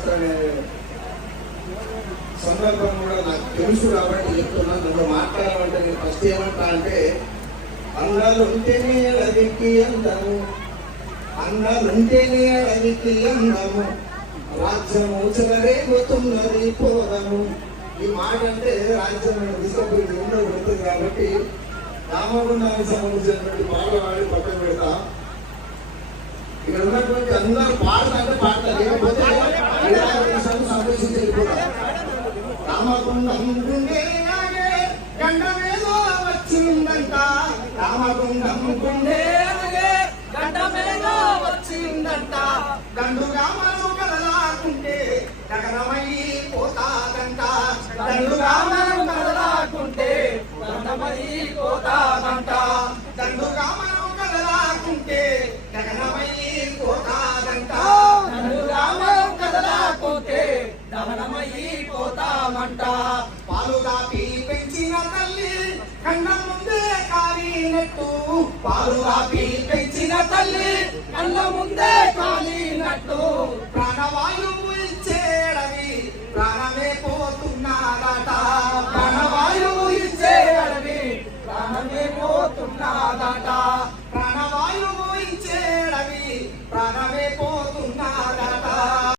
చేస్తానే సందర్భం కూడా నాకు తెలుసు కాబట్టి చెప్తున్నాను నువ్వు మాట్లాడమంటే నేను ఫస్ట్ ఏమంటా అంటే అన్నాలు ఉంటేనే అడిగి అందము అన్నాలు ఉంటేనే అడిగి అందము రాజ్యము చెలరేగుతున్నది పోదము. ఈ మాట అంటే రాజ్యం తీసుకుపోయి ఉండదు ఉంటుంది కాబట్టి రామగుండానికి సంబంధించినటువంటి పాటలు పాడి పక్కన పెడతా. ఇక్కడ ఉన్నటువంటి అందరూ పాడతాంటే పాడతారు. లేకపోతే ఇరవై నిమిషాలు సంతోషించి గండమేదో వచ్చిందంట రామగుండం గుండె ఆగే వచ్చిందంట గండు మనం కదలాకుంటే పోతాదంట గండు రామ మనమైపోతామంట పాలు దాపి తల్లి కన్న ముందే కాలినట్టు పాలు దాపి తల్లి కన్న ముందే కాలినట్టు ప్రాణవాయువు ఇచ్చేడవి ప్రాణమే పోతున్నారట ప్రాణవాయువు ఇచ్చేడవి ప్రాణమే పోతున్నారట ప్రాణవాయువు ఇచ్చేడవి ప్రాణమే పో